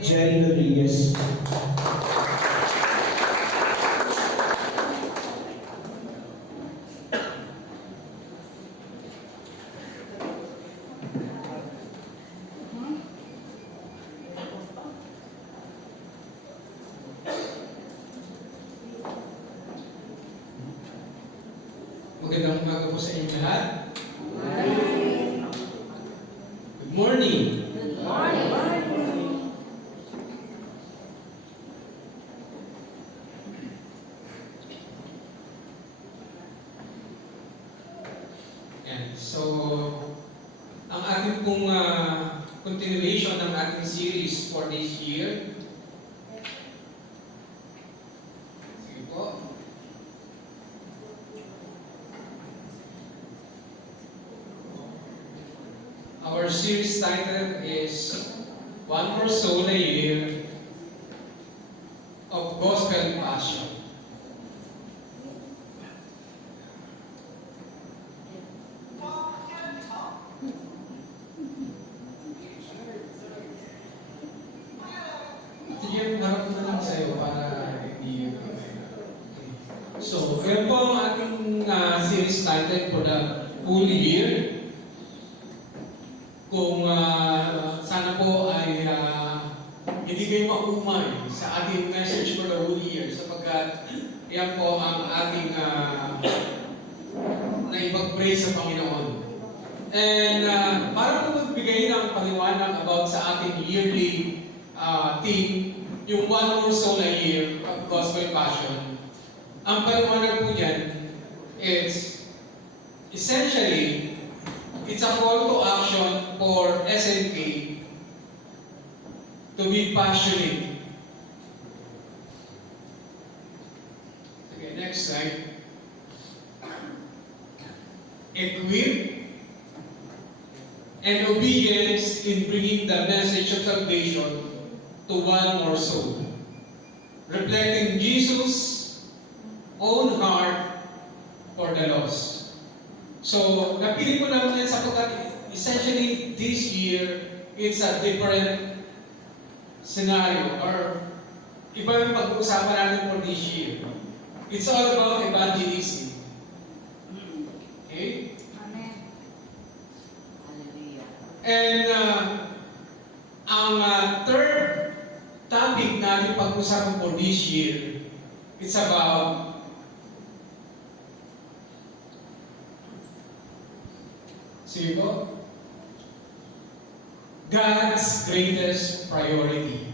Jerry Rodriguez. Magandang umaga po sa inyo lahat. Good morning. Good morning. Yan. So, ang ating pong continuation ng ating series for this year. Sige po. Our series title is One More Soul a Year of Gospel Passion. Sige, harap na lang sa'yo para hindi. So, yan po ang ating series title for the full year. Kung sana po ay hindi kayo maumay sa ating message for the whole year sapagkat yan po ang ating naipag-pray sa Panginoon. And para po magbigay ng paliwanag about sa ating yearly theme, yung One More Soul a Year of Gospel Passion, ang paliwanag po dyan is essentially it's a call to action for SNK to be passionate. Okay, next slide. Equip and obedience in bringing the message of salvation to one more soul. Reflecting Jesus' own heart for the lost. So, napili ko naman yan sapagkat essentially this year, it's a different scenario or iba yung pag-uusapan natin for this year. It's all about evangelism. Okay? Amen. Hallelujah. And ang third topic natin pag-uusapan for this year, it's about sige po. God's greatest priority.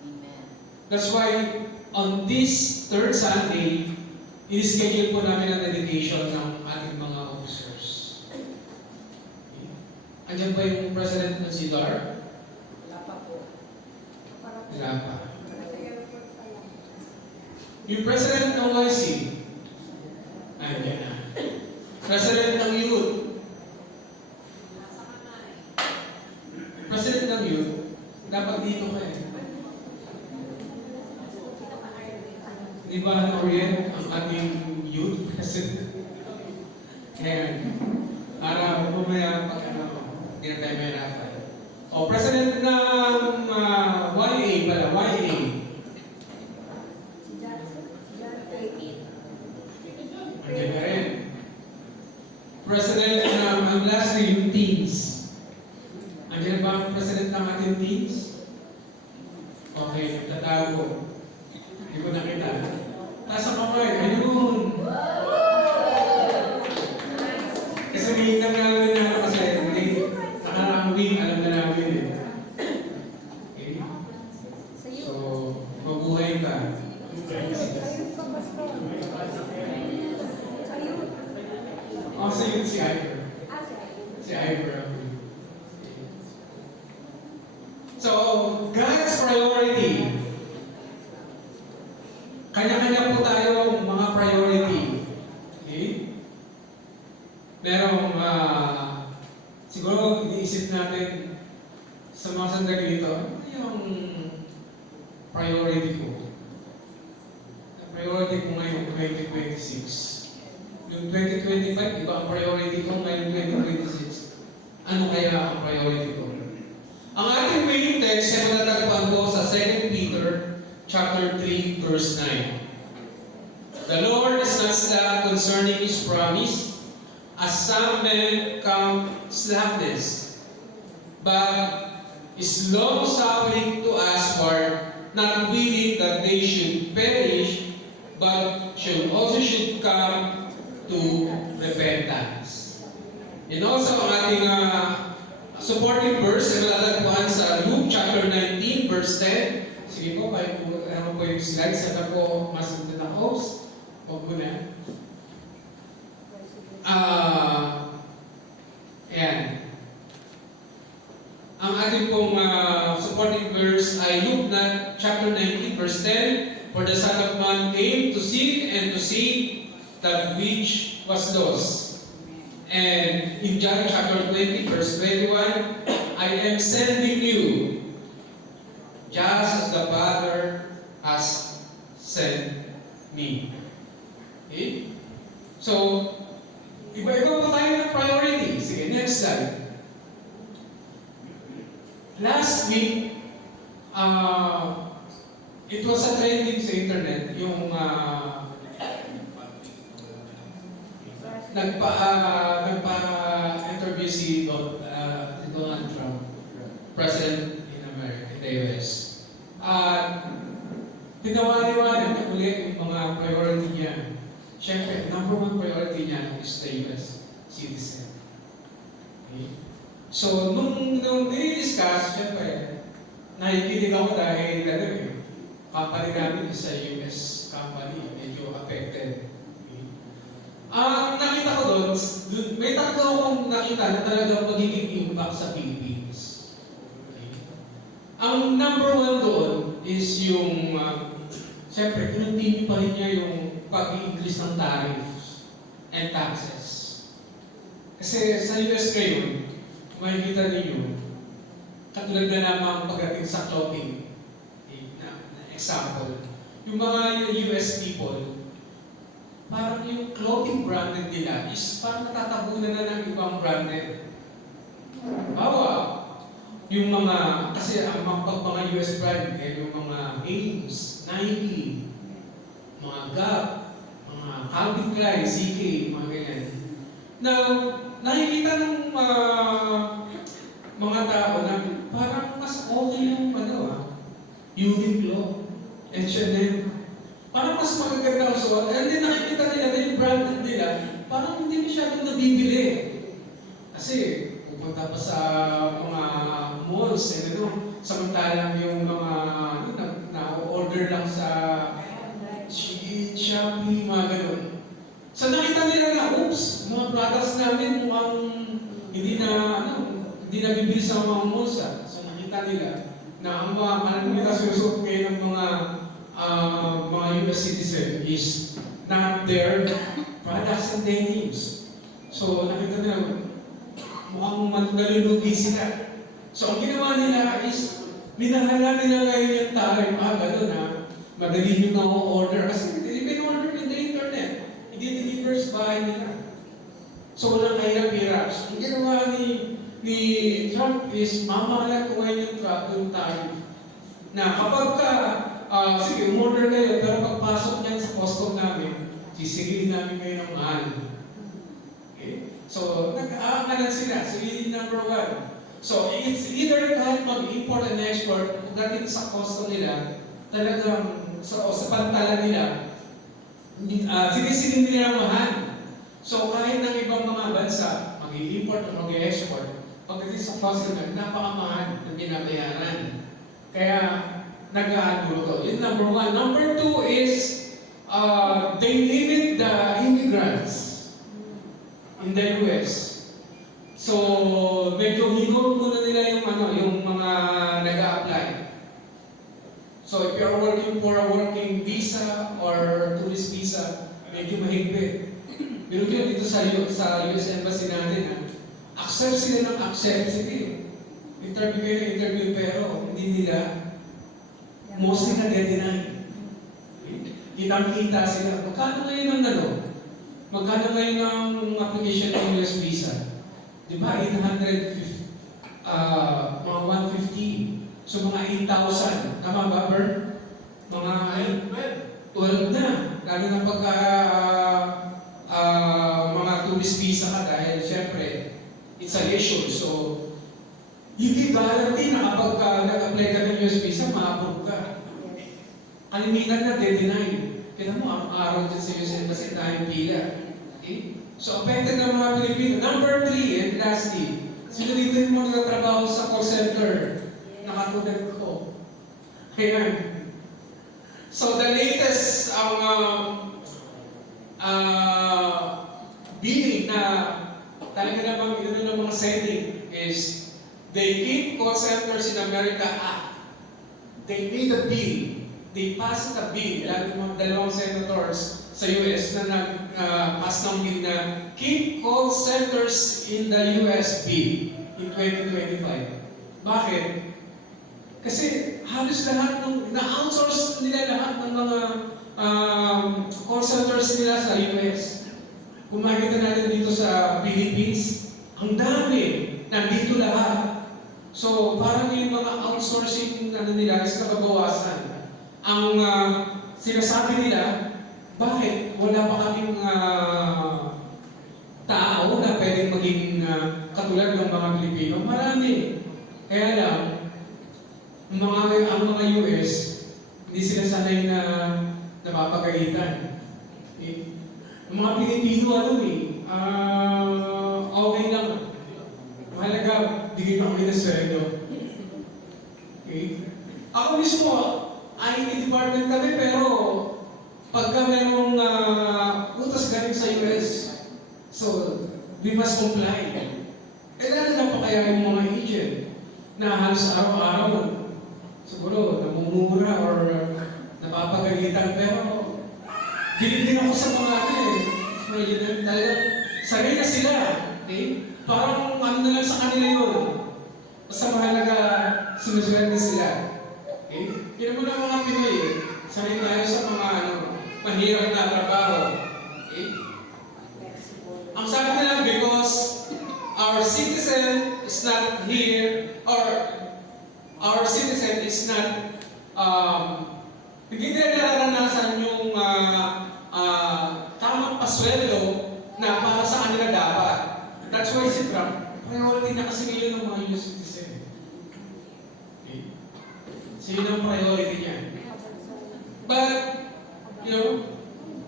Amen. That's why on this third Sunday, i-schedule po namin ang dedication ng ating mga officers. Okay. Andiyan ba yung President ng CDAR? Wala pa po. Wala pa. Yung President ng YC? Andiyan na. President ng Youth? President ng Youth? Dapat dito ka eh. Di ba na-orient ang ating youth president? Ayan. Para mamaya pag hindi na tayo mahirapan. O, president ng YA pala, YA. Andiyan na rin. President ng lastly, yung teens. Andiyan ba ang president ng ating teens? Okay, tatago. Hindi ko nakita. Taas ang kamay. Ayun! Kasi may lang namin na kasi nakakawing, alam na namin eh. Okay? So, mabuhay ka. Oh, sa yun si Ivor. Si Ivor. So, God's priority. Kanya-kanya po tayo mga priority. Okay? Pero, siguro iniisip natin sa mga sandali ito, ano yung priority ko? Ang priority ko ngayon, 2026. Yung 2025, iba ang priority ko ngayon 2026. Ano kaya ang priority ko? Ang ating main text ay matatagpuan ko sa 2 Peter chapter 3, verse 9. The Lord is not slack concerning His promise, as some men count slackness, but is long-suffering to usward, not willing that they should perish, but should come to repentance. And also, ang ating supporting verse ay matatagpuan sa Luke chapter 19, verse 10. Sige po, kayo po, ano po yung slides, sana po masunod na host. Huwag mo na. Ayan. Ang ating pong supporting verse ay Luke chapter 19, verse 10. For the Son of Man came to seek and to save that which was lost. And in John chapter 20, verse 21, I am sending you just as the Father has sent me. Okay? So, iba-iba po tayo ng priority. Sige, next slide. Last week, it was a trending sa internet, yung nagpa-interview si Donald Trump, President in America, in the US. Pinawaliwanag niya ulit yung mga priority niya. Siyempre, number one priority niya is the US citizen. Okay? So, nung nire-discuss, siyempre, nakikinig ako dahil company namin is a US company, medyo affected. Ang nakita ko doon, may tatlo akong nakita na talagang magiging impact sa Philippines. Okay. Ang number one doon is yung, siyempre, continue pa rin niya yung pag-i-increase ng tariffs and taxes. Kasi sa US ngayon, makikita ninyo, katulad na namang pagdating sa clothing, na example, yung mga US people, parang yung clothing branded nila is parang natatabunan na ng ibang branded. Bawa, yung mga, kasi ang mga US brand, yung mga Ames, Nike, mga Gap, mga Calvin Klein, CK, mga ganyan. Na nakikita ng mga tao na parang mas okay yung Uniqlo, H&M. Parang mas magaganda ang suot. And then nakikita nila na yung branded nila, parang hindi masyadong nabibili. Kasi pupunta pa sa mga malls, samantalang yung mga na-order lang sa Shein, Shopee, mga ganun. So nakita nila na, oops, mga products namin mukhang hindi na bibili sa mga malls. So nakita nila na ang mga sinusuot ngayon ng mga US citizen is not their products and denims. So nakita nila, mukhang nalulugi sila. So ang ginawa nila is, minahala nila ngayon yung tariff, gano'n madali nyo na order kasi they can order in the internet. I-deliver sa bahay nila. So walang kahirap-hirap. Ang ginawa ni Trump is, mamahalan ko ngayon yung tariff. Na kapag sige, umorder kayo, pero pagpasok niyan sa custom namin, sisigilin namin kayo ng mahal. Okay? So, nag-aakalan sila. So, yun number one. So, it's either kahit mag-import and export, pagdating sa custom nila, talagang sa pantalan nila, sinisigilin nila ang mahal. So, kahit ng ibang mga bansa, mag-i-import o mag-i-export, pagdating sa custom nila, napakamahal na binabayaran. Kaya, nag-aagulo to. Yun number one. Number two is, they limit the immigrants in the US. So, medyo hinong muna nila yung mga nag-a-apply. So, if you're working for a working visa or tourist visa, medyo mahigpit. Pero dito sa US Embassy natin, accept sila ng accept. Sige, interview kayo ng interview, pero hindi nila mostly na-deny. Kitang-kita sila. Magkano ngayon ang application ng US visa? Di ba? 850, mga 150. So mga 8,000. Tama ba, Bern? Mga 12 na. Lalo na pagka mga tourist visa ka dahil syempre, it's a issue. So, hindi guarantee na kapag nag-apply ka ng US visa, ma-approve ka. Kalimitan na, de-deny. Kaya mo, ang araw dyan sa US kasi tayong pila. Okay? So, affected ng mga Pilipino. Number 3, and lastly, sino dito yung mga nagtatrabaho sa call center? Nakatulad ko. Ayan. So, the latest billing na talaga namang ino ng mga setting is they keep call centers in America Act. They made a bill. They passed a bill. Lalo ng mga dalawang senators sa US na nag-pass ng bill na keep call centers in the US bill in 2025. Bakit? Kasi halos lahat na-outsource nila lahat ng mga call centers nila sa US. Kung makikita natin dito sa Philippines, ang dami, nandito lahat. So, parang yung mga outsourcing nila is nakabawasan. Ang sinasabi nila, bakit wala pa kaming tao na pwedeng maging katulad ng mga Pilipino? Marami. Kaya lang, ang mga US, hindi sila sanay na napapagalitan. Okay? Ang mga Pilipino, okay lang. Mahalaga, bigay pa kami ng sweldo. Okay? Ako mismo, IT department kami, pero pagka mayroong utos galing sa US, so, we must comply. Kailangan na pa kaya yung mga agent na halos araw-araw siguro namumura or napapagalitan, pero gilig din ako sa mga talaga, sanay na sila. Okay? Parang ano na lang sa kanila yun. Basta mahalaga, sinusunod sila. Okay? Yun naman ang mga Pinoy. Sanay tayo sa mga mahirap na trabaho. Okay? Ang sabi nila, because our citizen is not here, or our citizen is not, hindi nila nararanasan yung tamang pasweldo na para sa kanila dapat. That's why si Trump, priority na kasi ngayon ng mga US citizen. Okay? So yun ang priority niya. But,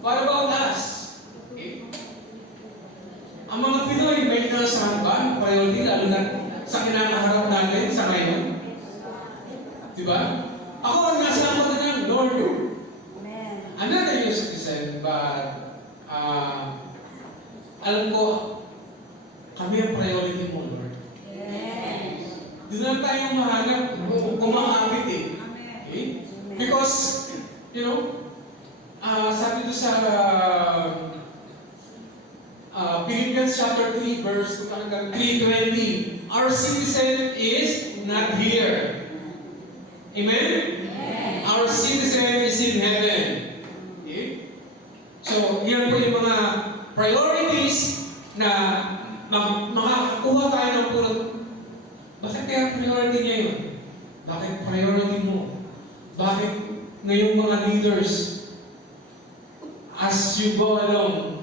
what about us? Okay? Ang mga Pinoy, may inasahan ba? Priority, lalo na sa kinakaharap natin sa ngayon. Diba? Ako, nasa ako na ng Lord. I'm not a US citizen, but alam ko, kami ang priority mo, Lord. Doon lang tayong mahanap kung makakapit eh. Okay? Because, sabi doon sa Philippians chapter 3, verse 3:20, our citizen is not here. Amen? Our citizen is in heaven. Okay? So, yan po yung mga priorities na makakakuha tayo ng pulot. Bakit kaya priority niya yun? Bakit priority mo? Bakit ngayong mga leaders, as you go along,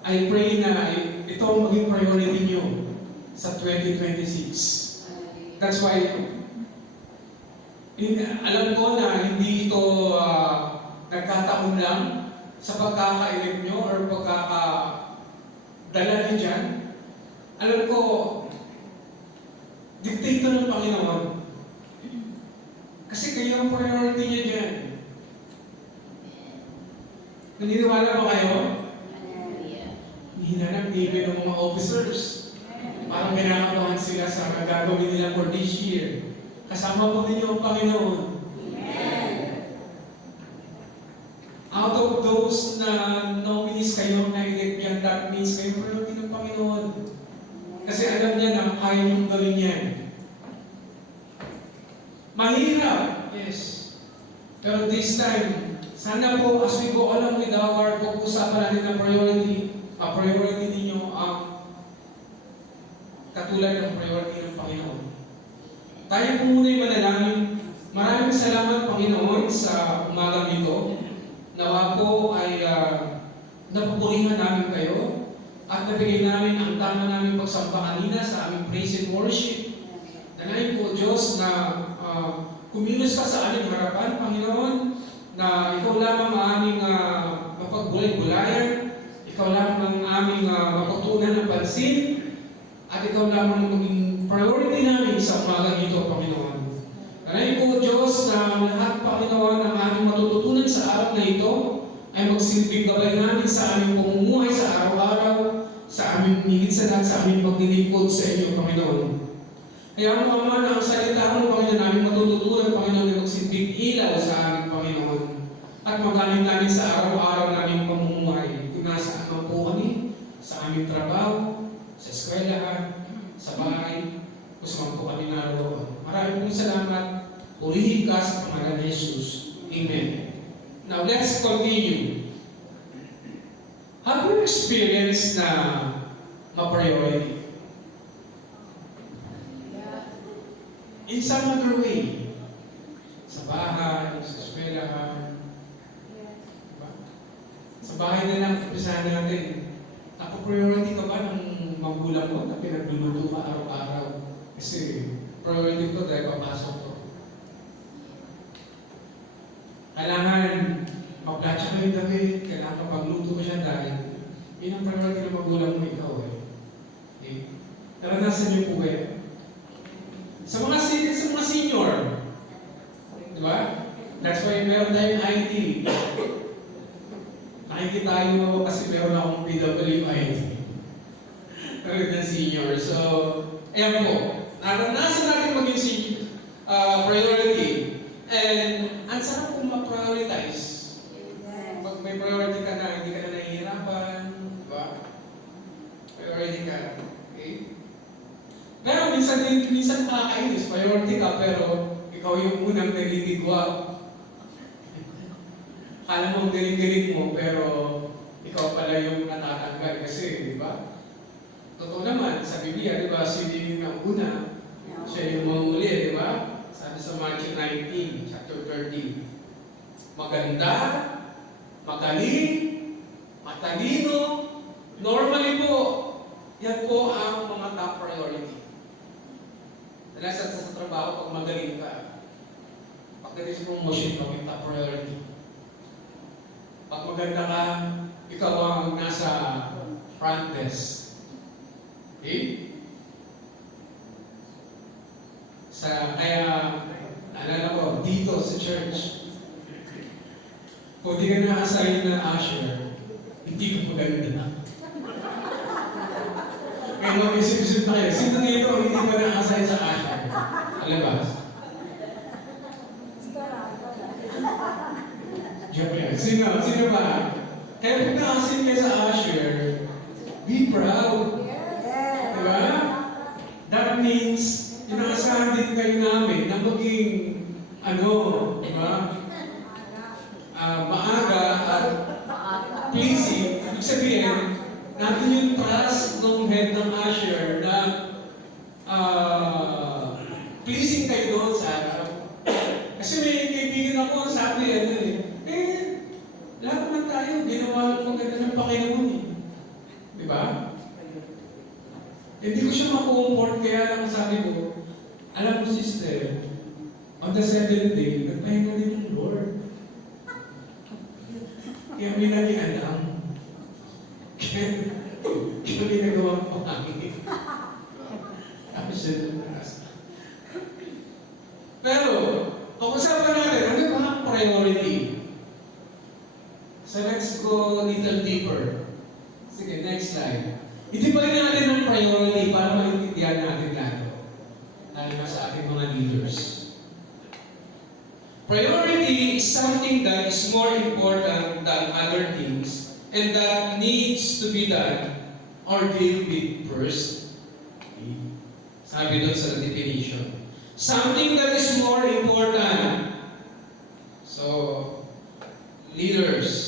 I pray na ito ang maging priority niyo sa 2026. That's why, alam ko na hindi ito nagkataon lang sa pagkaka-elect nyo or pagkakadala nyo dyan. Alam ko, dictate ng Panginoon. Kasi kayo ang priority niya dyan. Naniniwala ba kayo? Hinanap ibig ng mga officers. Parang kinakabahan sila sa gagawin nila for this year. Kasama po ninyo ang Panginoon. Out of those na nominees kayo na elect yan, that means kayo priority ng Panginoon. Kasi alam niya na kaya niyong gawin yan. Mahirap, yes. Pero this time, sana po as we go along with our pag-usapan natin ng priority ninyo ang katulad ng priority ng Panginoon. Tayo po muna yung manalangin. Maraming salamat, Panginoon, sa umagang ito. Nawa po ay napupurihan namin kayo at nabigay namin ang tama namin pagsamba kanina sa aming praise and worship. Danahin po, Diyos, na kumilos ka sa aming harapan, Panginoon, na ikaw lamang ang aming mapagbulay-bulayan, ikaw lamang ang aming mapagtuunan ng pansin, at ikaw lamang maging priority namin sa umagang ito, Panginoon. Danahin po, Diyos, na lahat, Panginoon, ang aming matututunan sa araw na ito ay magsilbing gabay namin sa aming pamumuhay sa araw-araw, sa aming higit sa lahat, sa aming paglilingkod sa inyo, Panginoon. Kaya mo, Ama, na ang salita mo, Panginoon, namin matututunan, Panginoon, na magsilbing ilaw sa aming Panginoon. At magamit namin sa araw-araw naming pamumuhay. Kung nasa ano po kami, sa aming trabaho, sa eskwelahan, sa bahay, kung saan po kami naroon. Maraming pong salamat. Purihin ka sa pangalan ni Jesus. Amen. Now, let's continue. Have you experienced na ma-priority? In some other way. Sa bahay, sa eskwelahan. Diba? Sa bahay na lang, umpisahan natin. Napo-priority ka ba ng magulang mo na pinagluluto ka araw-araw? Kasi priority ko dahil papasok ko. Kailangan mag-platcha ka yung damit, kailangan pagluto ko siya dahil yun ang priority ng magulang mo, ikaw eh. Okay? Naranasan niyo po eh. Sa mga senior, di ba? That's why meron tayong ID. Nakikita tayo kasi meron akong PWID. Meron ng senior. So, ayan po. Naranasan natin maging priority. And ang sarap kung ma-prioritize. Pag may priority ka na, hindi ka na nahihirapan. Diba? Priority ka. Okay? Pero minsan makakainis. Priority ka, pero ikaw yung unang naliligwa. Kala mo ang galing-galing mo, pero ikaw pala yung natatanggal. Kasi, di ba? Totoo naman, sa Biblia, di ba? Sino yung nauna? Siya yung mahuli, di ba? Sabi sa Matthew 19, chapter 30. Maganda, magaling, matalino, normally po, yan po ang mga top priority. Sa trabaho, pag magaling ka, pagdating sa promotion, pag yung top priority. Pag maganda ka, ikaw ang nasa front desk. Okay? Kaya, alala ko, dito sa church, kung di ka na-assign na usher, hindi ka maganda. Kaya mag-isip-isip na kayo, sino dito hindi ka na-assign sa usher? Alabas. Joke yan. Sino ba? Kaya kung na-assign ka sa usher, be proud. Diba? That means, inaasahan din kayo namin na maging, diba? Maaga at pleasing. Ibig sabihin, natin yung trust ng head ng usher na pleasing kayo doon sa araw. Kasi may kaibigan ako, sabi, lahat naman tayo, ginawa maganda ng Panginoon eh. Diba? Hindi ko siya makumport, kaya lang sabi ko, alam mo sister, on the 7th day, nagpahinga din yung Lord. Kaya may naging alam. Kaya may nagawang pangangin. Tapos siya tumakas. Pero, pag-usapan natin, ano ba ang priority? So let's go a little deeper. Sige, next slide. Itiparin natin ang priority para maintindihan natin lalo. Lalo na sa ating mga leaders. Priority is something that is more important than other things and that needs to be done or deal with first. Sabi doon sa definition. Something that is more important. So, leaders,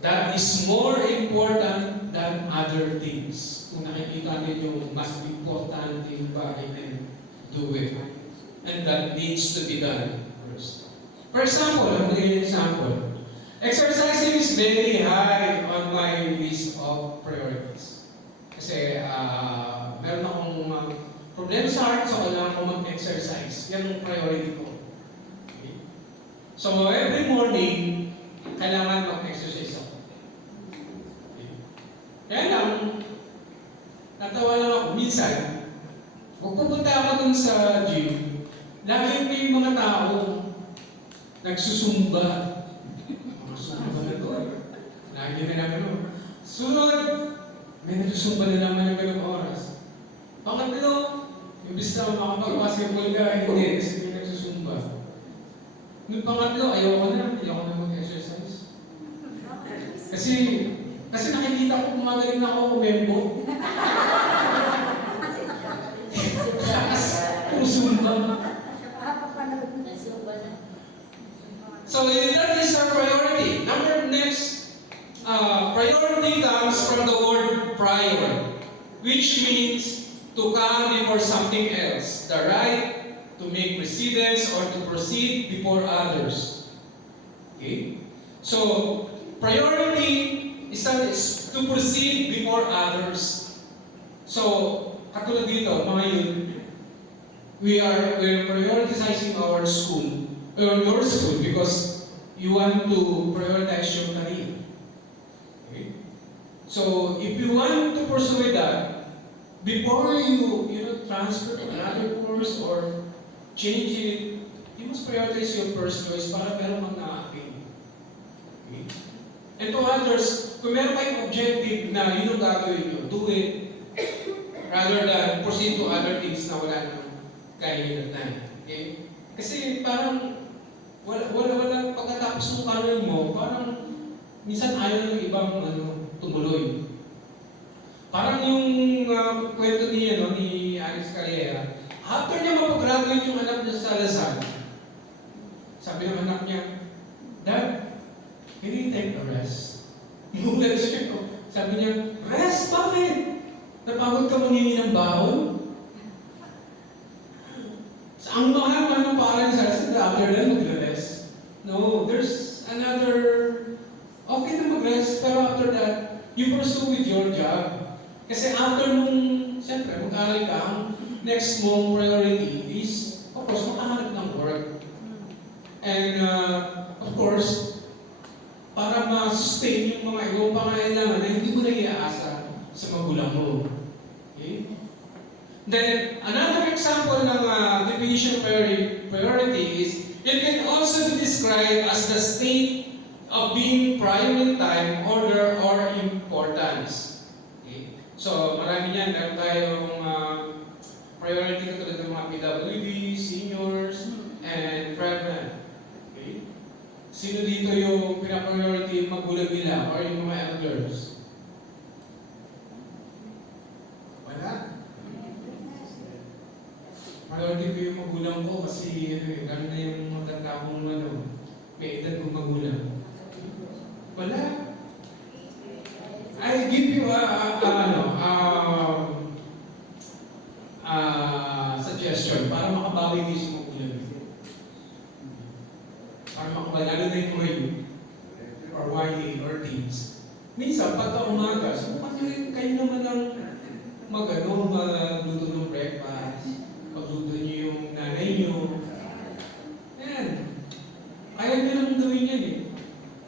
that is more important than other things. Kung nakikita niyo yung mas important ba, amen, do it. And that needs to be done first. For example, I'll give you an example. Exercising is very high on my list of priorities. Kasi meron akong problema sa heart, so kailangan ko mag-exercise. Yan ang priority ko. Okay? So every morning, kailangan mag-exercise ako. Okay? Kaya lang, natawa lang ako. Minsan, kung pupunta ako dun sa gym, laging may mga tao nagsusumba. Mga sumba na doon. Lagi na lang ano. Sunod, may nagsusumba na naman ng ganung oras. Pangatlo, imbis na makapag-basketball ka, hindi, kasi may nagsusumba. Nung pangatlo, ayoko na mag-exercise. Kasi nakikita ko kumagaling na ako kumembo. Zumba. So that is our priority. Next priority comes from the word prior, which means to come before something else, the right to make precedence or to proceed before others. Okay? So priority is to proceed before others. So katulad dito, mga yun, we're prioritizing our school, or your school, because you want to prioritize your career. Okay? So, if you want to pursue that, before you transfer to another course or change it, you must prioritize your first choice para meron kang na-aapin. Okay? And to others, kung meron kayong objective na yun ang gagawin nyo, do it, rather than proceed to other things na wala nang kahihinatnan. Okay? Kasi parang wala pagkatapos ng career mo, parang minsan ayaw ng ibang tumuloy. Parang yung kwento ni Alex Carrera, after niya mapag-graduate yung anak niya sa Lasal, sabi ng anak niya, Dad, can you take a rest? Mulat siya. Sabi niya, rest? Bakit? Napagod ka mangingi ng baon? Ang mahal ng parang sa after that, mag-rest. No, there's another, okay na mag-rest, pero after that, you pursue with your job. Kasi after nung, siyempre, mag-aral ka, ang next mong priority is, of course, makahanap ng work. And, of course, para ma-sustain yung mga ibang pangailangan na hindi mo na iaasa sa magulang mo. Okay? Then, another example ng definition of priority is, it can also be described as the state of being prior in time, order, or importance. Okay? So, marami yan. Meron tayong priority katulad ng mga PWD, seniors, and pregnant. Okay? Sino dito yung pinapriority yung magulang nila or yung mga elders? Wala. Priority ko yung magulang ko kasi lalo na yung matanda kong may edad kong magulang. Wala. I give you suggestion para makabawi kayo sa magulang. Para makabawi, lalo na yung mga youth or YA or teens. Minsan, pagka umaga, so kayo naman ang magluto ng breakfast. Pagluto niyo yung nanay niyo. Ayan. Kaya niyo lang gawin yan eh.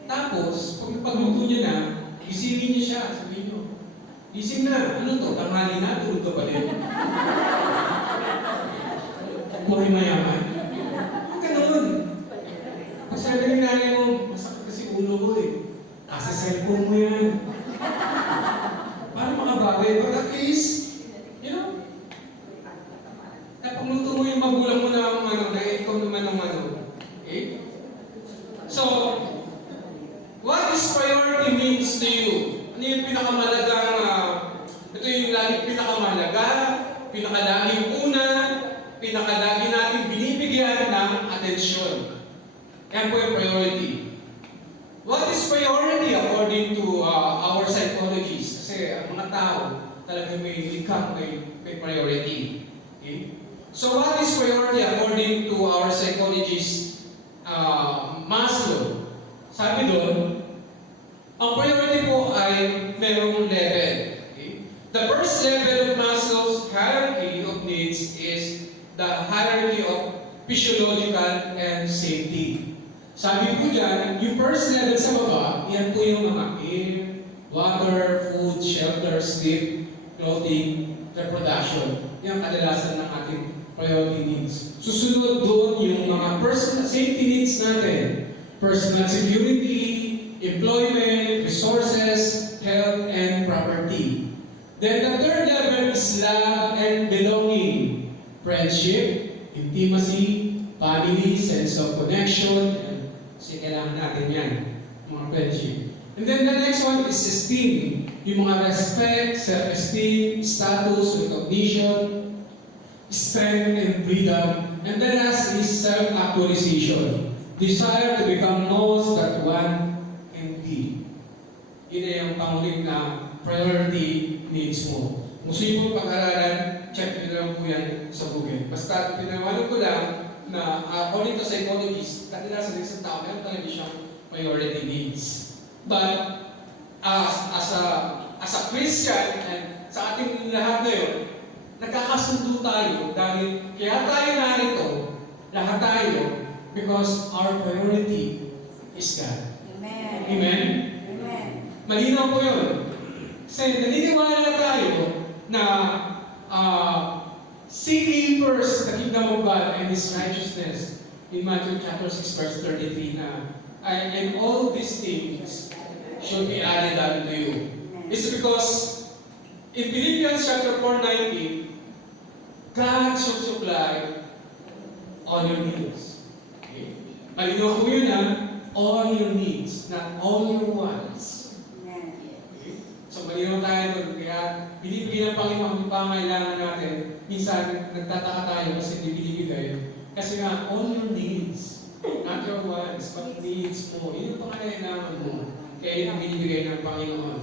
Tapos, pag pagluto niya na, isingin niya siya. Sabihin niyo, ising na. Ano to? Tanghali na? Tulog ka pa rin. Buhay mayaman. Ang ganoon. Pag sabi ng nanay mo, masakit kasi ulo ko eh. Kasi cellphone mo yan. Para makabawi. But at least, pagluto mo yung magulang mo na ikaw naman ng okay? So, what is priority means to you? Ano yung pinakamalagang, ito yung lagi pinakamalaga, pinakalaging una, pinakalagi natin binibigyan ng atensyon. Yan po yung priority. What is priority according to our psychologists? Kasi ang mga tao talagang may likha, may priority. priority according to our psychologist Maslow. Sabi doon, ang priority po ay merong level. Okay? The first level of Maslow's hierarchy of needs is the hierarchy of physiological and safety. Sabi po dyan, yung first level sa baba, yan po yung mga air, water, food, shelter, sleep, clothing, reproduction. Yan kadalasan ng ating priority needs. Susunod doon yung mga personal safety needs natin. Personal security, employment, resources, health, and property. Then the third level is love and belonging. Friendship, intimacy, family, sense of connection, and kasi kailangan natin yan, mga friendship. And then the next one is esteem. Yung mga respect, self-esteem, status, recognition, strength, and freedom. And the last is self-actualization. Desire to become most that one can be. Yun ay ang panguling na priority needs mo. Kung gusto nyo pong pag-aralan, check nyo lang po yan sa Google. Basta pinawalan ko lang na according to psychologists, kadalasan ng isang tao, meron talaga siyang priority needs. But as a Christian and sa ating lahat ngayon, nagkakasundo tayo dahil kaya tayo narito, lahat tayo, because our priority is God. Amen. Amen? Amen. Malinaw po yun. Kasi naniniwala tayo na seek ye first the kingdom of God and His righteousness in Matthew chapter 6 verse 33 na and all these things should be added unto you. It's because in Philippians chapter 4:19, God should supply all your needs. Okay? Malinaw po yun all your needs, not all your wants. Okay? So malinaw tayo doon, kaya binibigyan ng Panginoon yung pangailangan natin. Minsan nagtataka tayo kasi hindi binibigay. Kasi nga, all your needs, not your wants, but needs mo. Yun yung pangailangan mo. Kaya yun ang binibigay ng Panginoon.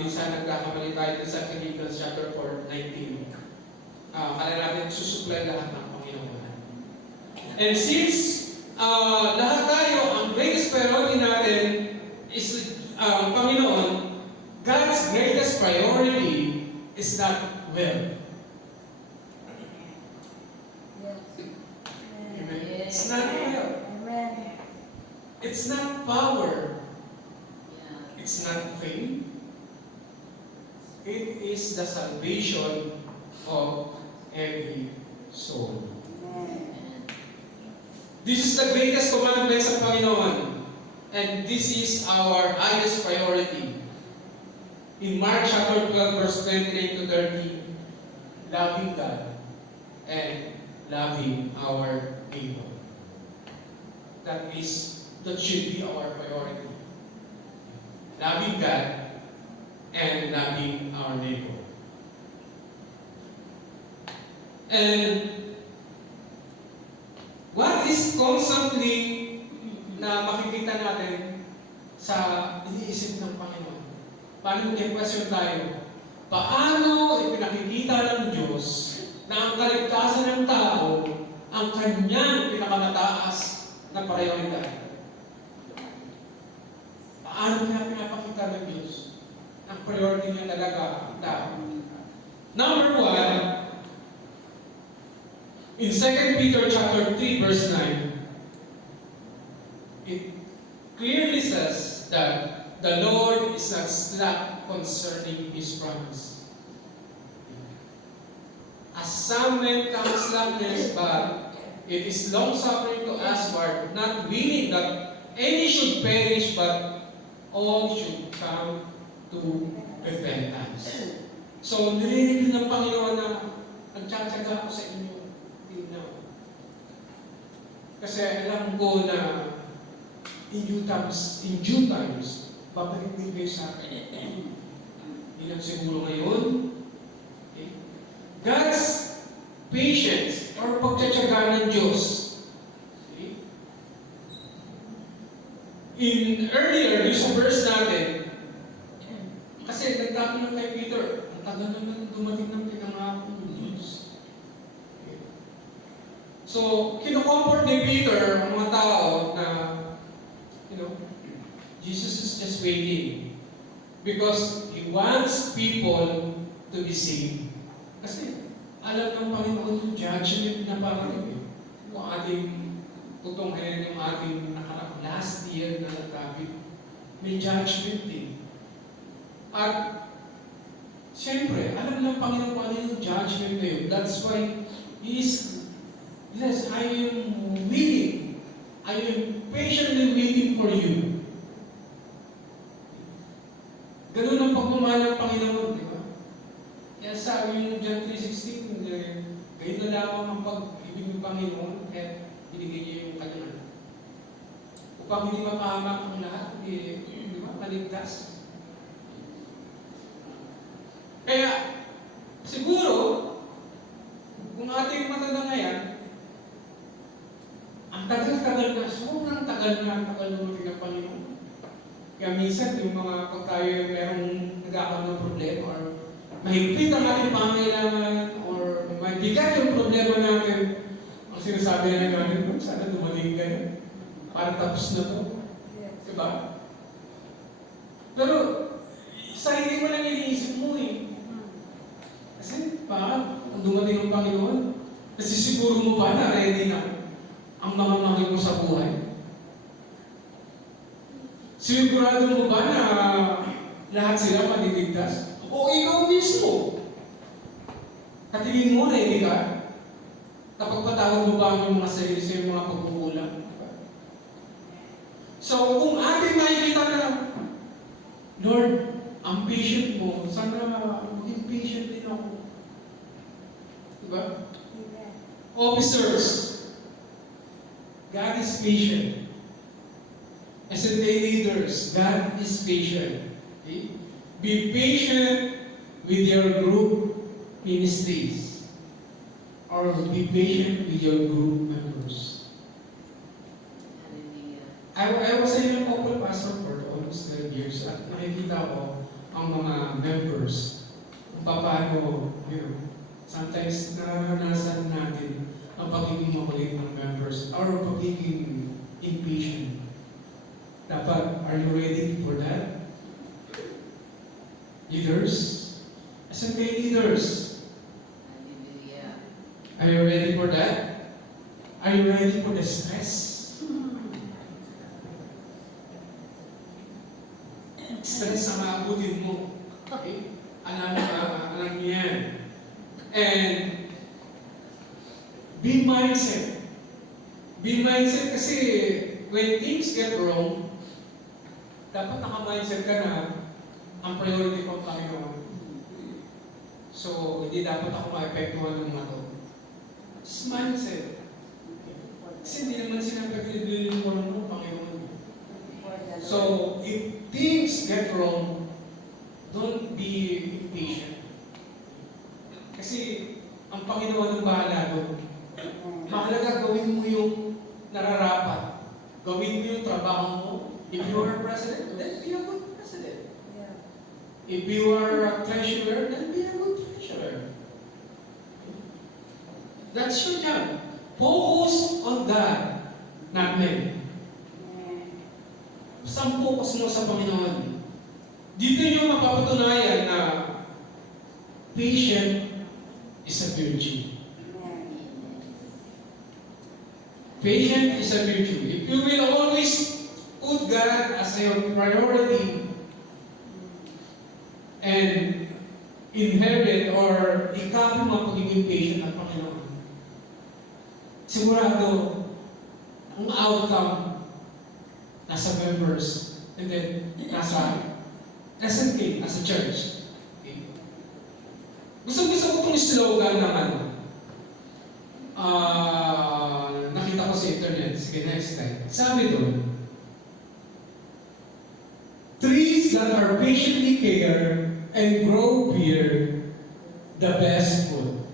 Minsan nagkakamali tayo sa Philippians chapter 4:19. Kaya natin susupply lahat ng Panginoon. And since lahat tayo, ang greatest priority natin is Panginoon, God's greatest priority is not wealth. Amen. It's not wealth. Amen. It's not power. It's not fame. It is the salvation of every soul. Amen. This is the greatest commandment sa Panginoon. And this is our highest priority. In Mark chapter 12, verse 28 to 30, loving God and loving our neighbor. That should be our priority. Loving God and loving our neighbor. And what is constantly na makikita natin sa iniisip ng Panginoon? Paano mag-question tayo? Paano ipinakikita ng Diyos na ang kaligtasan ng tao ang kanyang pinakamataas na prioridad? Paano niya pinapakita ng Diyos? Ang priority niya talaga ang tao. Number 1, in 2 Peter chapter 3 verse 9, it clearly says that the Lord is not slack concerning His promise. As some men count slackness, but it is long-suffering to usward, not willing that any should perish, but all should come to repentance. So, nililinig ng Panginoon na nagtsatsaga ako sa inyo. Tingnan. Kasi alam ko na in due times, babalik din kayo sa akin. Hindi lang siguro ngayon. Okay? God's patience or pagtsatsaga ng Diyos. Okay? In earlier, yung sa verse natin, kasi nagtatanong kay Peter, ang tagal naman dumating ng pinangako ng Diyos. Okay? So, kinukomfort ni Peter ang mga tao na, Jesus is just waiting because He wants people to be saved. Kasi, alam ng Panginoon yung judgment na parating. Yung ating tutunghayan, yung ating last year na nagkabit. May judgment din. At, siyempre, alam ng Panginoon kung ano yung judgment na yun. That's why He is, yes, I am waiting. I am patiently waiting for you. Ganun ang pagmamahal ng Panginoon, di ba? Kaya sabi yung John 3:16, kayo na lamang ang pag-ibig ng Panginoon, kaya binigay niyo yung kanyang upang hindi mapahamak ang lahat, di ba? Maligtas. Kaya, siguro, kung ating matanda ang tagal-tagal na, sobrang tagal na dumating ng Panginoon. Kaya minsan, yung mga pag tayo merong nagkakaroon ng problema or mahigpit ang ating pangailangan or may bigat yung problema natin, ang sinasabi na natin, sana dumating ka na para tapos na to. Diba? Pero, sarili mo lang iniisip mo eh. Kasi, bakit? Kung dumating ang Panginoon, kasi siguro mo ba na ready na ang mga mahal mo sa buhay? Sigurado mo ba na lahat sila matitigtas? O ikaw mismo? Katingin mo, ready ka? Kapag patawad mo ba ang mga sarili sa iyong mga pagkukulang? So, kung ating makikita na, Lord, ang patient mo, sana maging patient din ako. Diba? Officers, God is patient. SNA leaders, God is patient. Okay? Be patient with your group ministries. Or be patient with your group members. I was a young couple pastor for almost 12 years at nakikita ko ang mga members kung paano, sometimes naranasan natin ang pagiging makulit ng members or pagiging impatient. Dapat, are you ready for that? Leaders? SNA leaders? Are you ready for that? Are you ready for the stress? Stress ang maabutin mo. Okay? Alam niyo yan. And be mindset. Be mindset kasi when things get wrong, dapat naka-mindset ka na ang priority ko Panginoon. So, hindi dapat ako ma-epektuhan ng mga to. Just mindset. Kasi hindi naman sinabi mo ng Panginoon. So, if things get wrong, don't be impatient. Kasi, ang Panginoon ang bahala doon. Mahalaga gawin mo yung nararapat. Gawin mo yung trabaho mo. If you are president, then be a good president. If you are a treasurer, then be a good treasurer. That's your job. Focus on God, not men. Saan focus mo sa Panginoon? Dito nyo mapapatunayan na patient is a virtue. Patient is a virtue. If you will always put God as your priority and inherit or ikapin mo ang pagiging patient ng Panginoon, sigurado ang outcome nasa members and then nasa SNK, as a church. Okay. Gusto ko itong slogan ng nakita ko sa internet. Sige, next slide. Sabi doon, trees that are patiently care and grow bear the best food.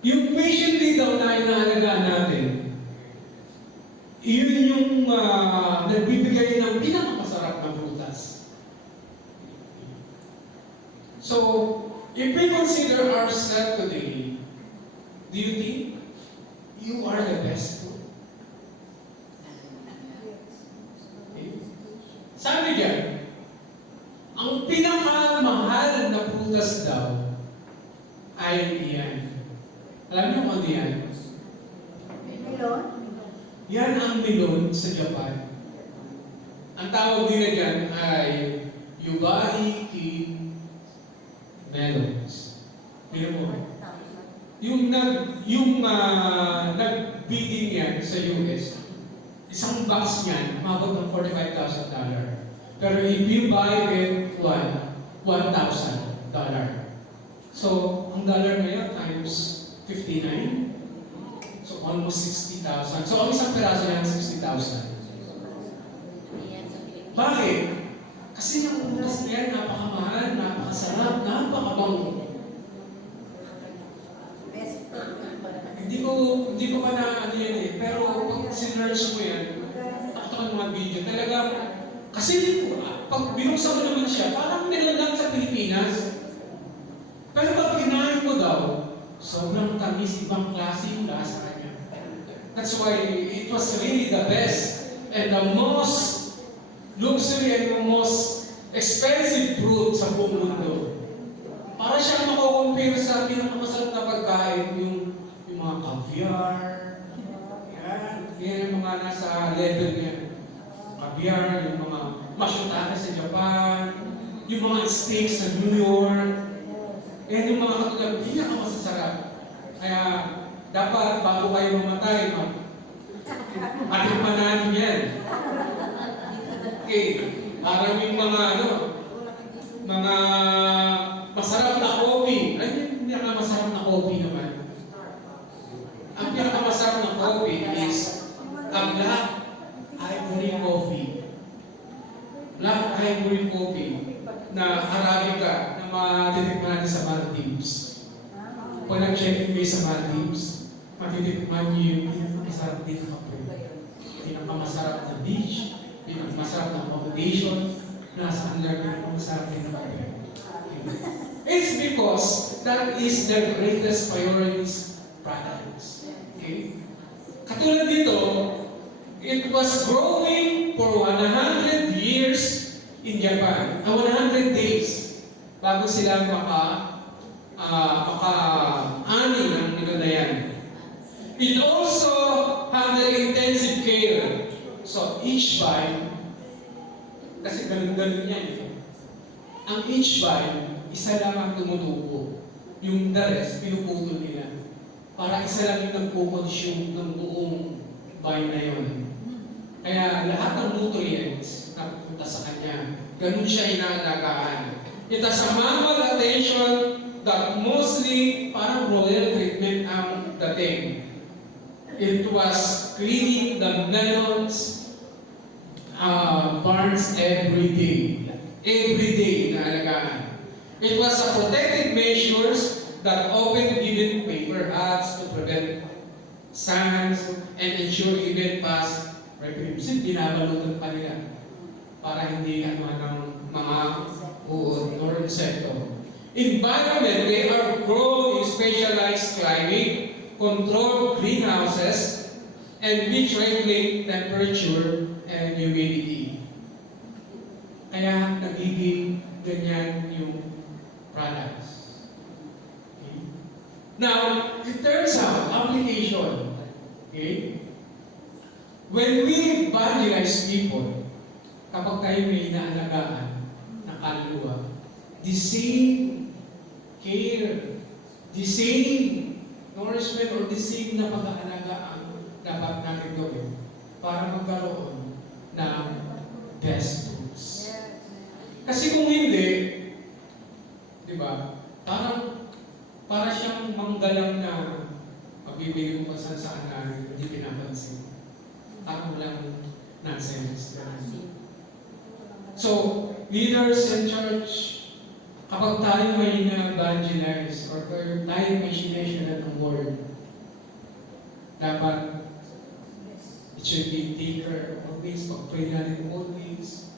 Yung patiently daw na inaalagaan natin, iyon yung nagbibigay ng pinakamasarap na prutas. So, if we consider ourselves today, iyan. Alam niyo kung ano yan? Melon. Yan ang melon sa Japan. Ang tawag nila dyan ay Yubaiki melons. Bino mo? Yung nag-bidding yan sa US, isang box niyan, umabot ng $45,000. Pero if you buy it, $1,000. So, ang dollar ngayon times 59. So, almost 60,000. So, ang isang peraso yan, 60,000. Bakit? Kasi yung unas na yan, napakamahal, napakasarap, napakabango. Best food. Hindi ko pa na ano yan eh. Pero pag sinerge mo yan, nakita ko ng mga video, talaga, kasi pag binuksan mo naman siya, parang meron lang sa Pilipinas. Pero pag kinain mo daw, sobrang tamis, ibang klase yung lasa kanya. That's why it was really the best and the most luxury and the most expensive fruit sa buong mundo. Para siyang mako-compare sa pinakamasarap na pagkain, yung mga caviar, yan yung mga nasa level niya. Caviar, yung mga mashutake sa Japan, yung mga steaks sa New York, yan yung mga katulad, pinakamasasarap. Kaya dapat bago kayo mamatay, matikman natin yan. Okay, parang yung mga mga masarap na coffee. Ano yung pinakamasarap na coffee naman? Ang pinakamasarap na coffee is ang Black Ivory Coffee. Black Ivory Coffee na Arabica na matitikman natin sa Maldives. Kung nag-check kayo sa Maldives, matitikman niyo yung pinakamasarap din na kape. Pinakamasarap na beach, pinakamasarap na accommodation, nasa under pinakamasarap din na kape. It's because that is their greatest priorities products. Okay? Katulad dito, it was growing for 100 years in Japan. 100 days bago sila maka-ani ng nila na yan. It also had intensive care. So each vine, kasi ganun-ganun yan. Ang each vine, isa lang ang tumutubo. Yung the rest, pinuputol nila. Para isa lang yung nagpo-consume ng buong vine na yun. Kaya lahat ng nutrients na pupunta sa kanya, ganun siya inaalagaan. It has a manual attention that mostly parang royal treatment ang dating. It was cleaning the melons, barns every day. Every day inaalagaan. It was a protective measures that often given paper hats to prevent sands and ensure even past retribution. Binabalutan pa nila para hindi ng mga uod or insekto. Environment, they are grown in specialized climate, controlled greenhouses, and which regulate temperature and humidity. Kaya nagiging ganyan yung products. Okay? Now, it turns out, application. Okay? When we evangelize people, kapag tayo may inaalagaan na kaluluwa, the same care, the same nourishment, or the same na pag-aalagaan dapat natin gawin para magkaroon ng best fruits. Kasi kung hindi, di ba, para siyang manggalang na magbibigay mo pa saan na hindi pinapansin. Parang walang nonsense. So, leaders in church, kapag tayo may na-evangelize or tayo may sineshare ng word, dapat it should be taker always, pag-pray natin always,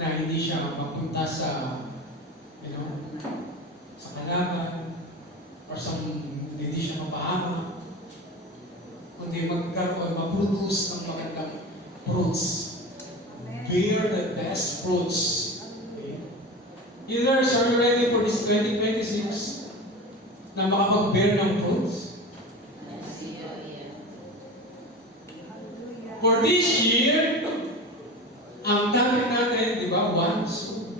na hindi siya mapunta sa, sa kalaban, or sa hindi siya mapahama, kundi magkaroon, ma-produce ng magandang fruits. Bear the best fruits. Okay? Leaders, are you ready for this 2026? na makapag-bear ng fruits? For this year, ang target natin, di ba, one soul.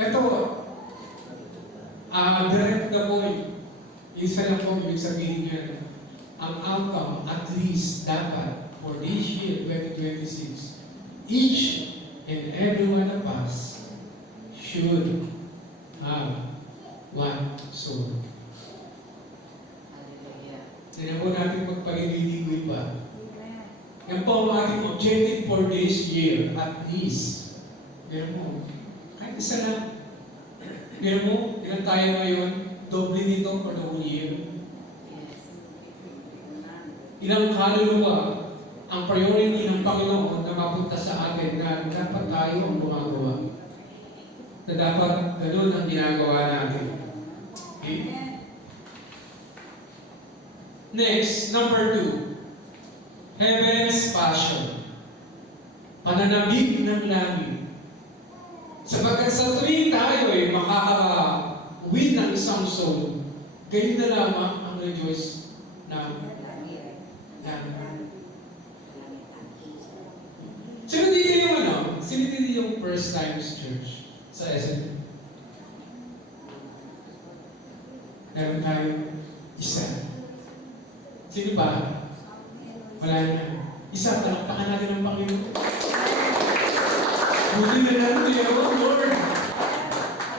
Ito, direct na po, isa lang po, ibig sabihin niya, ang outcome, at least, dapat, for this year, 2026, each and every one of us should have one soul. Tignan po natin magpaliligoy pa. Yan po ang ating objective for this year, at least. Pero mo, kahit isa lang. Pero mo, ilan tayo ngayon, doble nito for the whole year. Ilang kaluluwa ang priority ng Panginoon na mapunta sa atin na dapat tayo ang gumagawa. Na dapat ganun ang ginagawa natin. Okay? Next, number 2. Heaven's passion. Pananabik ng langit. Sapagkat sa tuwing tayo ay makaka-win ng isang soul, ganyan na lamang ang rejoice ng langit. Sino dito yung Sino dito yung first times church sa SM? Meron tayong isa. Sino ba? Wala na. Isa, talakpakan natin ang Panginoon. Buti na lang niya, oh Lord.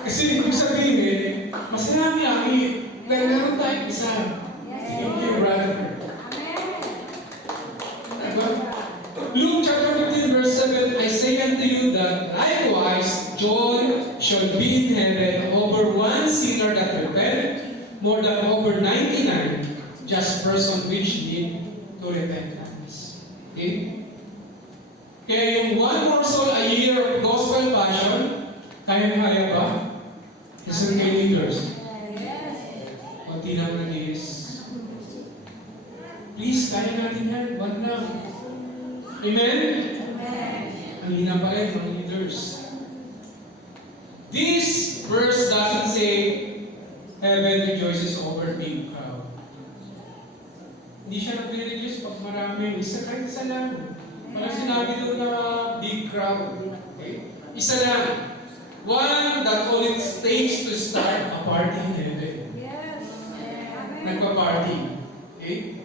Kasi ibig sabihin, mas nami-ami. Dahil meron tayong isa. Thank you, brother. Diba? Luke chapter 15 verse 7, I say unto you that likewise joy shall be in heaven over one sinner that repent, more than over 99 just person which need to repentance. Okay? Kaya yung one more soul a year of gospel passion, kaya-kaya ba? Listen kay leaders. Kunti lang na is. Please, kaya natin yan. Wag lang. Amen? Ang hina pa rin ng leaders. This verse doesn't say heaven rejoices over big crowd. Hindi siya nag-reduce pag marami. Kahit isa lang. Walang sinabi doon na big crowd. Okay? Isa lang. One that all it takes to start a party in heaven. Yes. Nagpa-party. Okay?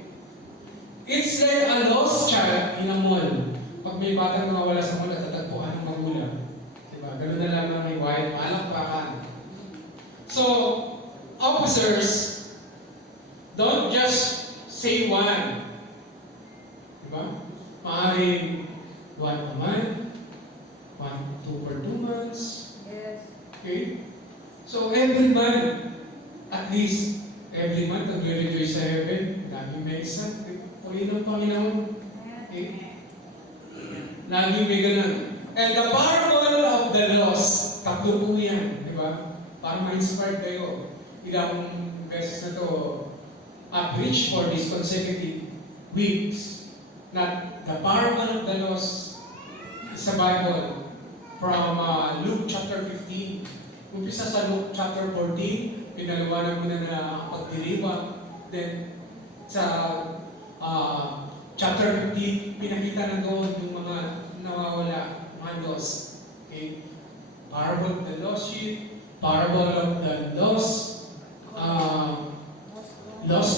It's like a lost child in a mall. Pag may batang nawawala sa mall, tatagpuan ng magulang. Diba? Ganun na lang na may white, malakpakan. So, officers, don't just say one. Diba? Maaaring one a month, 2 per 2 months. Yes. Okay? So, every month, at least, every month, nag-rejoice sa heaven. Laging may isa. Puri ng Panginoon. Okay? Laging may ganun. And the parable of the lost, tatlo po yan. Diba? Para ma-inspired kayo. Ilang beses na to, preach for these consecutive weeks. That the parable of the lost sa Bible from Luke chapter 15. Umpisa sa Luke chapter 14, pinaliwanag mo na pagdiriwang. Then, sa chapter 15, pinakita na doon yung mga nawawala, mga lost. Okay? Parable of the lost sheep, parable of the lost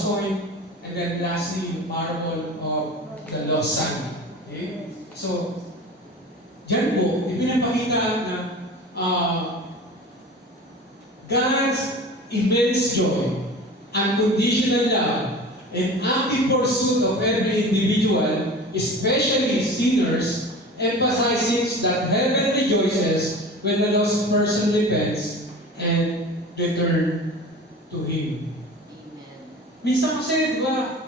coin, and then lastly, yung parable of the lost son. Okay? So, dyan po, ipinapakita na God's immense joy, unconditional love, and active pursuit of every individual, especially sinners, emphasizes that heaven rejoices when the lost person repents and return to Him. Amen. Minsan kasi, di ba,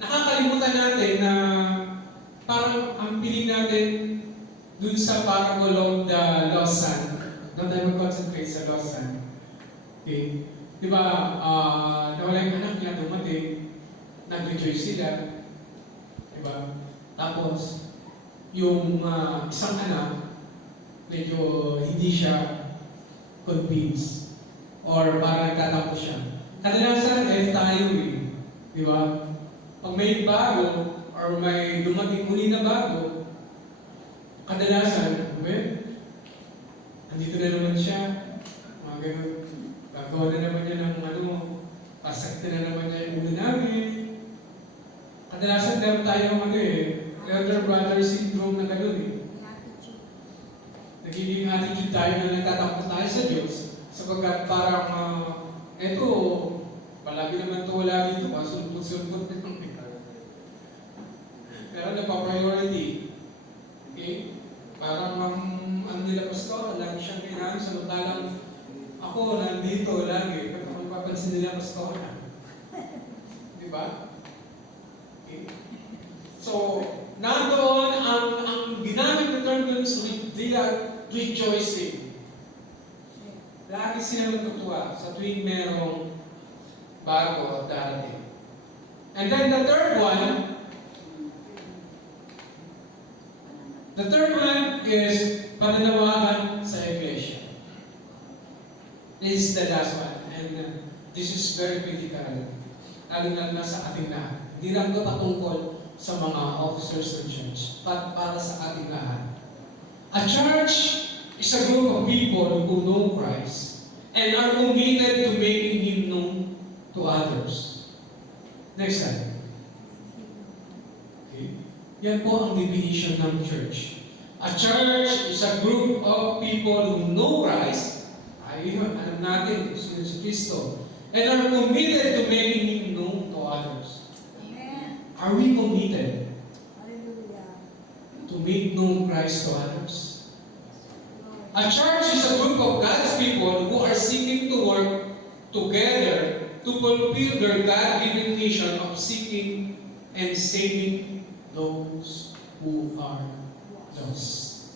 nakakalimutan natin na parang ang pili natin dun sa parable of the lost son. Doon tayo mag-concentrate sa lost son. Okay? Di ba, nawala yung anak niya, dumating, nag-rejoice sila. Di ba? Tapos, yung isang anak, medyo hindi siya convinced or parang nagtatampo siya. Kadalasan, tayo eh. Di ba? Pag may bago or may dumating uli na bago, kadalasan, andito na naman siya, mga ganun. Gagawa na naman niya ng pasakit na naman niya yung ulo namin. Kadalasan meron tayong elder brother syndrome na gano'n eh. Nagiging attitude tayo na nagtatakot tayo sa Diyos sapagkat parang, eto, palagi naman ito wala dito, sulpot-sulpot na lang. Pero napapriority. Okay? Parang ang nila pastor, lagi siyang kailangan, samantalang ako nandito lagi, pero kung papansin nila pastor na. Di ba? Okay. So, nandoon ang ginamit na term dun is rejoicing. Lagi sila magtutuwa sa tuwing merong bago at darating. And then the third one is pananawagan sa iglesia. This is the last one. And this is very critical. Lalo na sa ating lahat. Hindi lang ito patungkol sa mga officers ng church, but para sa ating lahat. A church is a group of people who know Christ and are committed to making Him known to others. Next slide. Okay. Yan po ang definition ng church. A church is a group of people who know Christ. Ayun, alam natin, si Kristo. And are committed to making Him known to others. Amen. Are we committed Hallelujah. to make known Christ to others? A church is a group of God's people who are seeking to work together to fulfill their God-given mission of seeking and saving those who are lost.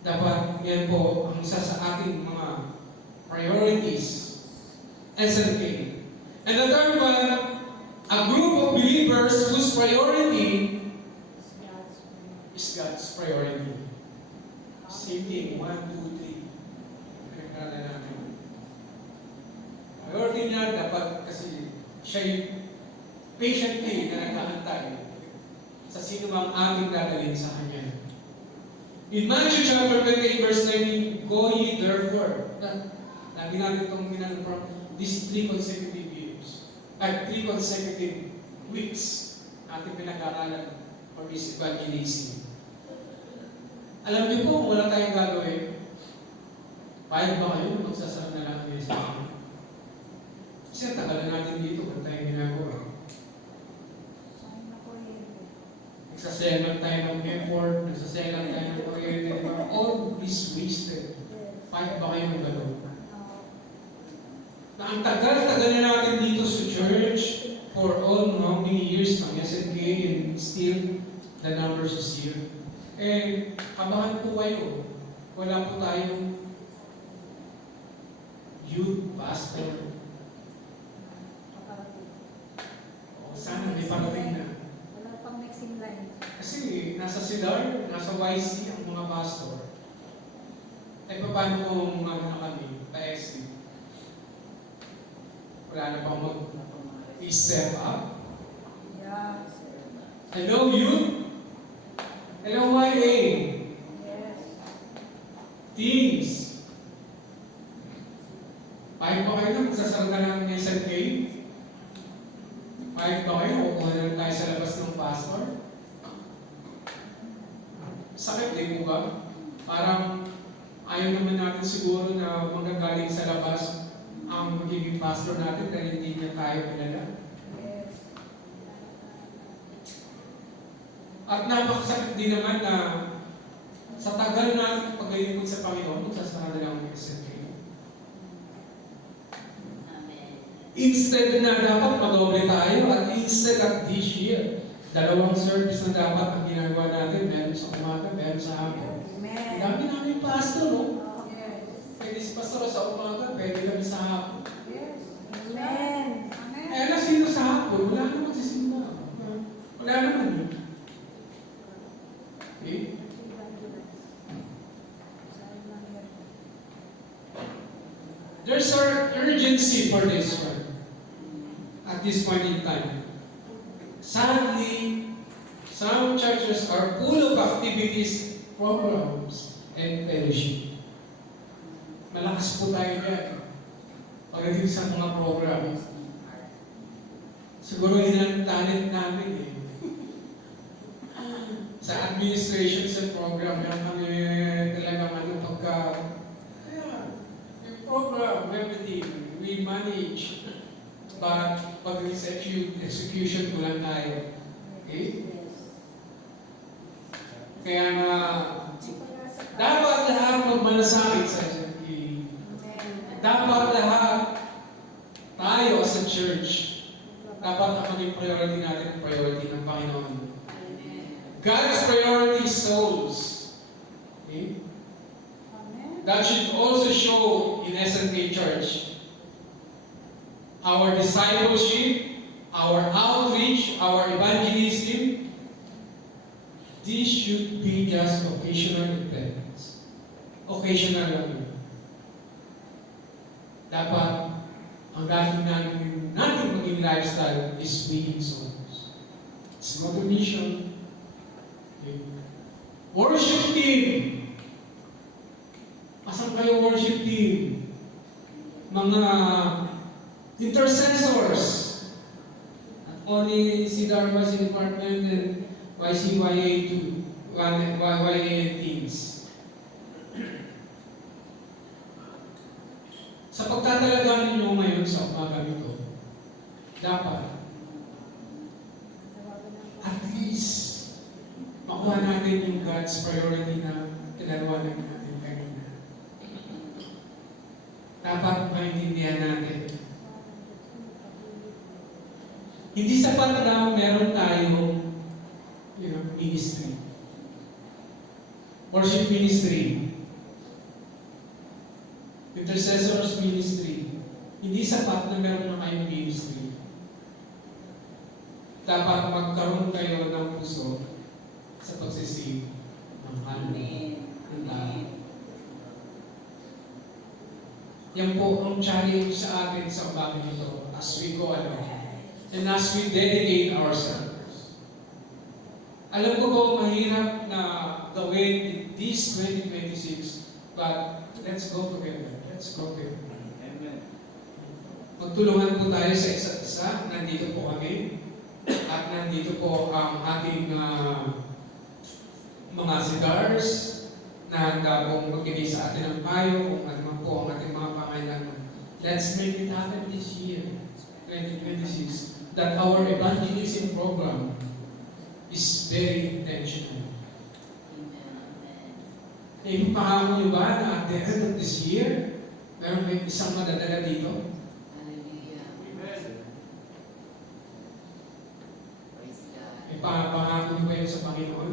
Dapat yan po ang isa sa ating mga priorities as a king. And the third one, a group of believers whose priority is God's priority. Same thing, 1, 2, 3. Pinagkala namin. Priority niya dapat kasi siya patiently na nagkakantay sa sino mang aming dadalhin sa Kanya. In Matthew chapter 28 verse 19, go ye therefore. Lagi natin itong ginanong from these 3 consecutive years. 3 consecutive weeks ating pinag-aralan for this evangelism. Alam niyo po, kung wala tayong gagawin, payag ba kayo magsasara na lang kayo sa akin? Kasi tagal na natin dito kung tayong ginagawa. Nagsasayang lang tayo ng effort, nagsasayang lang tayo ng kuryente, all this wasted. Payag ba kayo ng gano'n? Na ang tagal-tagal na natin dito sa church for all how many years ng SNK and still the numbers is here. Kabahan po kayo. Wala po tayong youth pastor. Sana may parating na. Wala pang mixing line. Kasi nasa CIDAR, nasa YC ang mga pastor. Paano kung na kami, pa-SC? Wala na bang mag-step up? Yeah. Hello, youth? Hello, YA? Yes. Teens? Pahit ba kayo na magsasarga ng SNK? Pahit ba kayo? Kukuha na tayo sa labas ng pastor? Sakit din mo ba? Parang ayaw naman natin siguro na magagaling sa labas ang magiging pastor natin dahil hindi niya tayo kilala. Yes. At napakasakit din naman na sa tagal na paglilingkod sa Panginoon, magsasara na lang ang SNK. Instead na dapat madoble tayo at instead of this year, 2 service na dapat ang ginagawa natin, meron sa umaga, meron sa hapon. Amen. Ang dami namin pastor, no? Yes. Pwede si pastor sa umaga, pwede kami sa hapon. Yes. Amen. Amen. Eh, sino sa hapon? Wala naman si simba. Wala naman yun. Okay? There's an urgency for this one at this point in time. Sadly, some churches are full of activities, programs, and fellowship. Malakas po tayo dyan. Pagdating sa mga program. Siguro yun ang talent namin eh. Sa administration sa program, yan kami talaga pagka yung program, everything, we manage. But pag execution ko lang tayo. Okay? Kaya nga, dapat lahat magmalasakit sa SMK. Dapat lahat tayo as a church, dapat ang maging priority natin, priority ng Panginoon. God's priority is souls. Okay? That should also show in SMK Church. Our discipleship, our outreach, our evangelism, this should be just occasional events. Occasional lang yun. Dapat, ang dating natin maging lifestyle is winning souls. It's not a mission. Okay. Worship team. Asan kayo worship team? Mga intercessors. Not only si Darma's department and YCYA 2, YYA teams. Sa pagtatalaga ninyo ngayon sa umaga nito, dapat at least makuha natin yung God's priority na tinalawanan natin kanina. Dapat maintindihan natin. Hindi sapat na meron tayong ministry. Worship ministry. Intercessors ministry. Hindi sapat na meron na kayong ministry. Dapat magkaroon kayo ng puso sa pagsisave ng ng tao. Yan po ang challenge sa atin sa umaga nito as we go along and as we dedicate ourselves. Alam ko po, mahirap na gawin in this 2026, but let's go together. Let's go together. Amen. Magtulungan po tayo sa isa't isa. Nandito po kami. At nandito po ang ating mga cigars na handa pong magbigay sa atin ng payo kung ano man po ang ating mga pangailangan. Let's make it happen this year, 2026, that our evangelism program is very intentional. Ipapahamo nyo ba na at the end of this year, meron may isang madadala dito? Hallelujah. Amen. Praise God. Ipapahamo nyo ba yun sa Panginoon?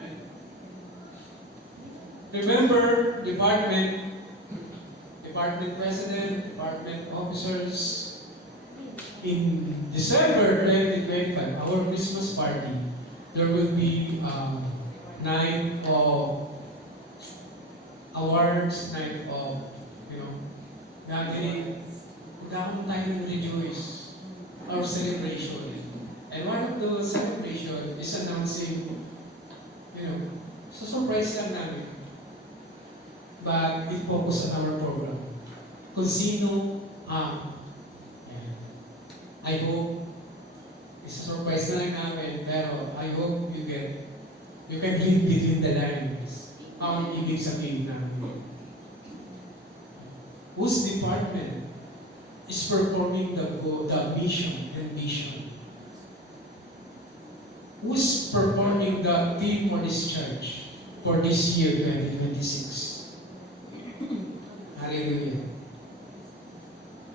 Amen. Remember, department president, department officers, in December 2025, our Christmas party, there will be night of awards, night of, gathering. Magkakaroon tayo ng rejoice, our celebration. And one of the celebration is announcing, so surprise lang namin. But it focus on our program. Kung sino ang I hope it's a surprise na lang namin, pero I hope you can read between the lines ang ibig sabihin namin. Whose department is performing the mission and vision? Who's performing the theme for this church for this year, 2026? Hallelujah.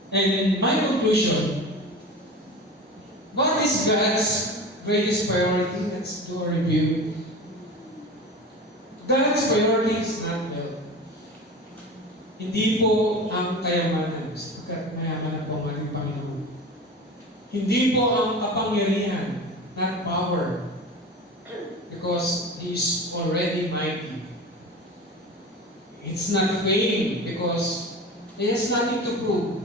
And my conclusion, what is God's greatest priority? Let's do a review. God's priority is not wealth. Hindi po ang kayamanan. Mayaman na po ang ating Panginoon. Hindi po ang kapangyarihan, not power. Because He is already mighty. It's not fame because He has nothing to prove.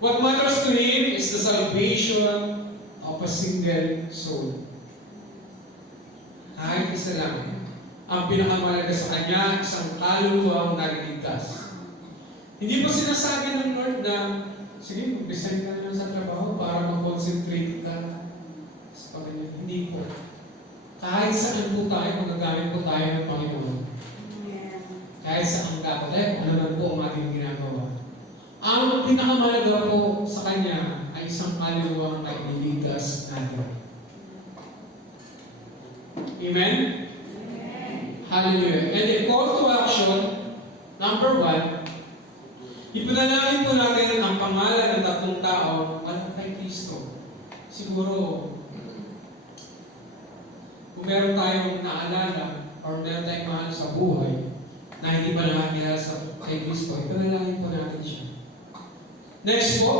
What matters to Him is the salvation of a single soul. Kahit isa lang. Ang pinakamalaga sa Kanya, isang kaluluwang naliligtas. Hindi po sinasabi ng Lord na, sige, mag-resign ka naman sa trabaho para mag-concentrate ka sa Panginoon. Hindi po. Kahit saan po tayo, magagamit po tayo ng Panginoon. Amen. Kahit saan ka po tayo, ano man po ang ating ginagawa. Ang pinakamalaga po sa Kanya ay isang kaluluwang naliligtas natin. Amen? Hallelujah. And the call to action, number 1, ipanalangin po natin ang pangalan ng tatlong tao alam kay Kristo. Siguro, kung meron tayong naalala or meron tayong mahal sa buhay na hindi pa nakakilala sa kay Kristo, ipanalangin po natin siya. Next po,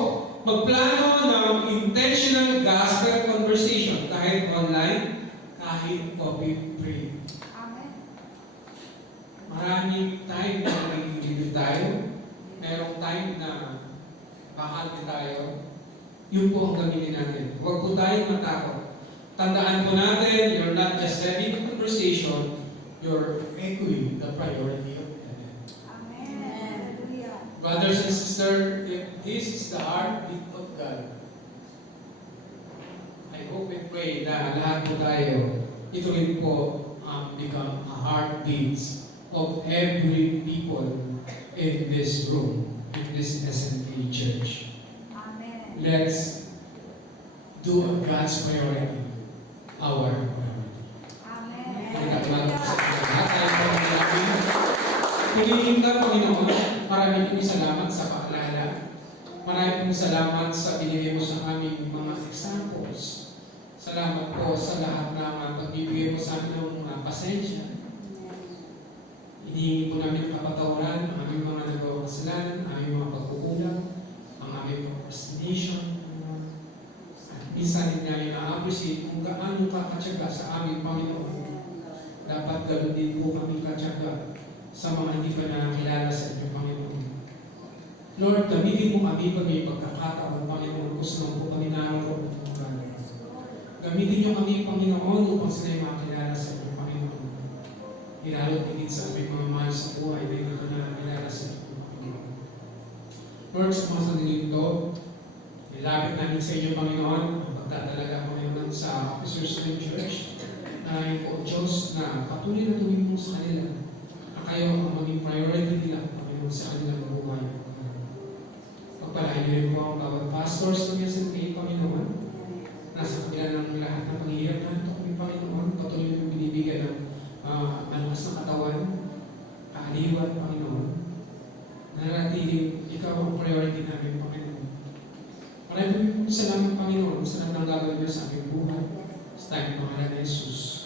magplano ng intentional gospel conversation kahit online, kahit coffee break. Amen. Maraming time na nagigilid tayo. Merong time na bakante tayo. Yun po ang gamitin natin. Huwag po tayong matakot. Tandaan po natin, you're not just having a conversation, you're echoing the priority of heaven. Amen. Hallelujah. Brothers and sisters, if this is the heartbeat of God, I hope and pray na lahat po tayo, ito rin po become a heartbeat of every people in this room, in this SNP church. Amen. Let's do God's priority, our priority. Amen. Pagkakalaga sa lahat tayo po ang namin. Pinihinda, Panginoon, maraming pong salamat sa paalala. Maraming pong salamat sa binigay mo sa aming mga examples. Salamat po sa lahat ng pagbibigay mo sa amin ng mga pasensya. Hinihingi po namin ang kapatawaran ang aming mga nagawang kasalanan, ang aming mga pagkukulang, ang aming procrastination. At minsan din namin na-appreciate kung gaano ka katyaga sa aming Panginoon. Dapat ganoon din po kami katyaga sa mga hindi pa nakakilala sa inyo, Panginoon. Lord, gamitin mo kami pag may pagkakataon, Panginoon, gusto po kami naroon. Gamitin niyo kami, Panginoon, upang sila'y makilala sa inyo, Panginoon. Ilalot din sa aming mga mahal sa buhay na hindi ko na nakilala sa inyo, Panginoon. Lord, sa mga sandali ito, ilapit namin sa inyo, Panginoon, ang pagtatalaga, Panginoon, sa officers ng church. Narayin po, Diyos, na patuloy na tuwing mo sa kanila na kayo ang maging priority nila, Panginoon, sa kanilang buhay. Pagpalain niyo rin po ang bawat pastors ng SNP, Panginoon. Nasa kabila ng lahat ng paghihirap na ito kami, Panginoon, patuloy na binibigyan ng malakas ng katawan, kaaliwan, Panginoon. Nanatiling ikaw ang priority namin, Panginoon. Maraming salamat, Panginoon, sa lahat ng gagawin niyo sa aming buhay. Sa tayo ng pangalan ni Jesus.